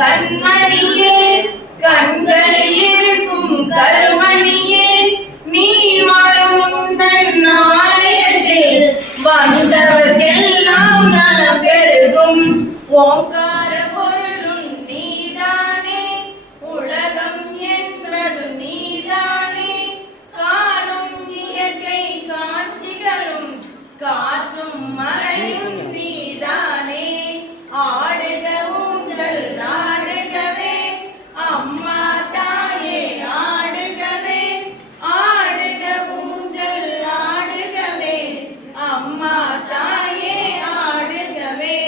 கண்மணியே கண்களில் இருக்கும் கருமணியே நீ வரும் உந்தன் ஆலயத்தில் வந்தவர்க்கெல்லாம் நலம் பெருகும். ஓங்கார பொருளும் நீதானே உலகம் என்பதும் நீதானே காணும் இயற்கை காட்சிகளும் காற்றும் மழையும் நீதானே ஆடுக ஊஞ்சல் ஆடுகவே அம்மா தாயே ஆடுகவே ஆடுக ஊஞ்சல் ஆடுகவே அம்மா தாயே ஆடுகவே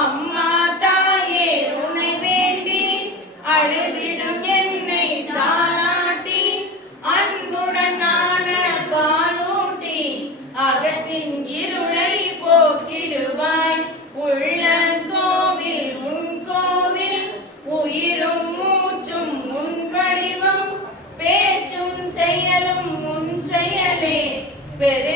அம்மா தாயே உன்னை வேண்டி அழுதிடும் என்னை தாராட்டி அன்புடன் நான பாலூட்டி அகத்தின் இருளை போக்கிடுவாய். உள்ள கோவில் உன் கோவில் உயிரும் மூச்சும் உன் வடிவம் பேச்சும் செயலும் உன் செயலே பெரு